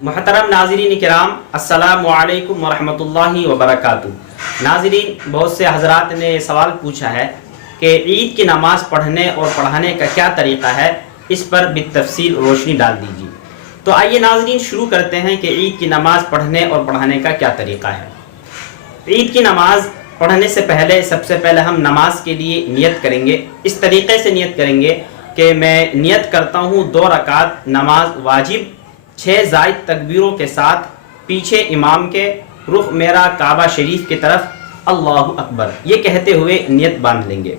محترم ناظرین کرام، السلام علیکم ورحمۃ اللہ وبرکاتہ۔ ناظرین، بہت سے حضرات نے سوال پوچھا ہے کہ عید کی نماز پڑھنے اور پڑھانے کا کیا طریقہ ہے، اس پر بالتفصیل روشنی ڈال دیجیے۔ تو آئیے ناظرین شروع کرتے ہیں کہ عید کی نماز پڑھنے اور پڑھانے کا کیا طریقہ ہے۔ عید کی نماز پڑھنے سے پہلے سب سے پہلے ہم نماز کے لیے نیت کریں گے۔ اس طریقے سے نیت کریں گے کہ میں نیت کرتا ہوں 2 رکعت نماز واجب 6 زائد تکبیروں کے ساتھ، پیچھے امام کے، رخ میرا کعبہ شریف کی طرف، اللہ اکبر یہ کہتے ہوئے نیت باندھ لیں گے۔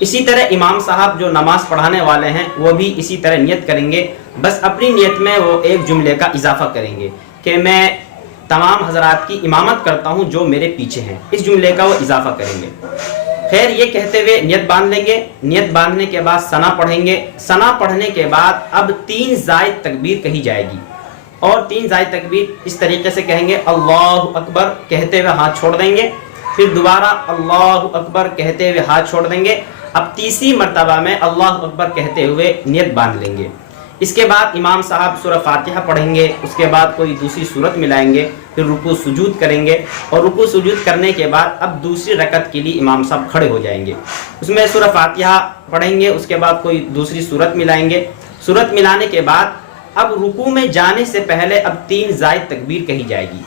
اسی طرح امام صاحب جو نماز پڑھانے والے ہیں وہ بھی اسی طرح نیت کریں گے، بس اپنی نیت میں وہ ایک جملے کا اضافہ کریں گے کہ میں تمام حضرات کی امامت کرتا ہوں جو میرے پیچھے ہیں، اس جملے کا وہ اضافہ کریں گے۔ خیر یہ کہتے ہوئے نیت باندھ لیں گے۔ نیت باندھنے کے بعد ثنا پڑھیں گے۔ ثنا پڑھنے کے بعد اب 3 زائد تکبیر کہی جائے گی، اور 3 زائد تکبیر اس طریقے سے کہیں گے، اللہ اکبر کہتے ہوئے ہاتھ چھوڑ دیں گے، پھر دوبارہ اللہ اکبر کہتے ہوئے ہاتھ چھوڑ دیں گے۔ اب تیسری مرتبہ میں اللہ اکبر کہتے ہوئے نیت باندھ لیں گے۔ اس کے بعد امام صاحب سورہ فاتحہ پڑھیں گے، اس کے بعد کوئی دوسری سورت ملائیں گے، پھر رکوع سجود کریں گے، اور رکوع سجود کرنے کے بعد اب دوسری رکعت کے لیے امام صاحب کھڑے ہو جائیں گے۔ اس میں سورہ فاتحہ پڑھیں گے، اس کے بعد کوئی دوسری سورت ملائیں گے۔ سورت ملانے کے بعد اب رکوع میں جانے سے پہلے اب 3 زائد تکبیر کہی جائے گی،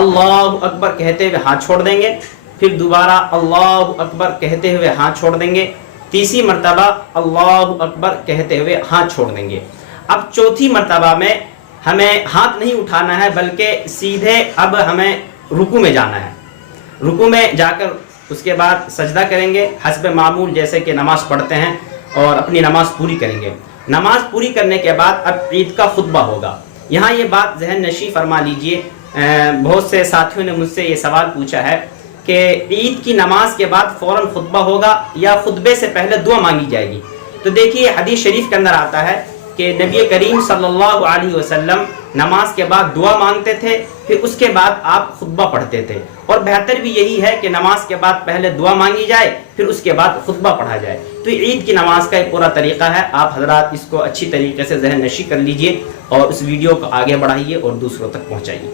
اللہ اکبر کہتے ہوئے ہاتھ چھوڑ دیں گے، پھر دوبارہ اللہ اکبر کہتے ہوئے ہاتھ چھوڑ دیں گے، تیسری مرتبہ اللہ اکبر کہتے ہوئے ہاتھ چھوڑ دیں گے۔ اب چوتھی مرتبہ میں ہمیں ہاتھ نہیں اٹھانا ہے، بلکہ سیدھے اب ہمیں رکوع میں جانا ہے۔ رکوع میں جا کر اس کے بعد سجدہ کریں گے حسب معمول، جیسے کہ نماز پڑھتے ہیں، اور اپنی نماز پوری کریں گے۔ نماز پوری کرنے کے بعد اب عید کا خطبہ ہوگا۔ یہاں یہ بات ذہن نشین فرما لیجئے، بہت سے ساتھیوں نے مجھ سے یہ سوال پوچھا ہے کہ عید کی نماز کے بعد فوراً خطبہ ہوگا یا خطبے سے پہلے دعا مانگی جائے گی؟ تو دیکھیے حدیث شریف کے اندر آتا ہے کہ نبی کریم صلی اللہ علیہ وسلم نماز کے بعد دعا مانگتے تھے، پھر اس کے بعد آپ خطبہ پڑھتے تھے، اور بہتر بھی یہی ہے کہ نماز کے بعد پہلے دعا مانگی جائے، پھر اس کے بعد خطبہ پڑھا جائے۔ تو عید کی نماز کا ایک پورا طریقہ ہے، آپ حضرات اس کو اچھی طریقے سے ذہن نشین کر لیجئے اور اس ویڈیو کو آگے بڑھائیے اور دوسروں تک پہنچائیے۔